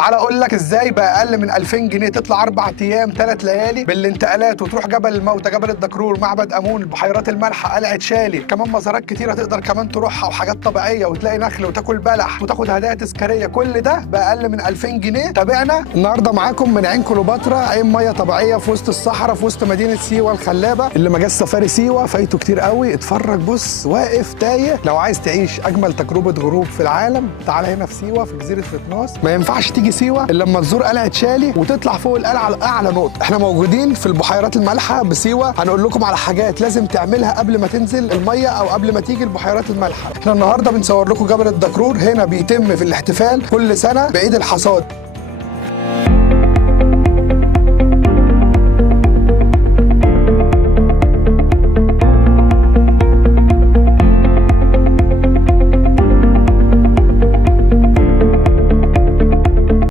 تعال اقول لك ازاي باقل من 2000 جنيه تطلع 4 ايام 3 ليالي بالانتقالات وتروح جبل الموتى، جبل الدكرور، معبد امون، البحيرات المالحه، قلعه شالي، كمان مزارات كتيره تقدر كمان تروحها وحاجات طبيعيه وتلاقي نخل وتاكل بلح وتاخد هدايا تذكاريه، كل ده باقل من 2000 جنيه. تابعنا النهارده معاكم من عين كليوباترا، عين ميه طبيعيه في وسط الصحراء في وسط مدينه سيوه الخلابه. اللي ما جاش سفاري سيوه فايته كتير قوي. اتفرج بص واقف تايه. لو عايز تعيش اجمل تجربه غروب في العالم تعال هنا في سيوه في جزيره فتناس. ما ينفعش تيجي سيوه الا لما تزور قلعه شالي وتطلع فوق القلعه لاعلى نقطه. احنا موجودين في البحيرات المالحه بسيوه، هنقول لكم على حاجات لازم تعملها قبل ما تنزل الميه او قبل ما تيجي البحيرات المالحه. احنا النهارده بنصور لكم جبل الدكرور، هنا بيتم في الاحتفال كل سنه بعيد الحصاد.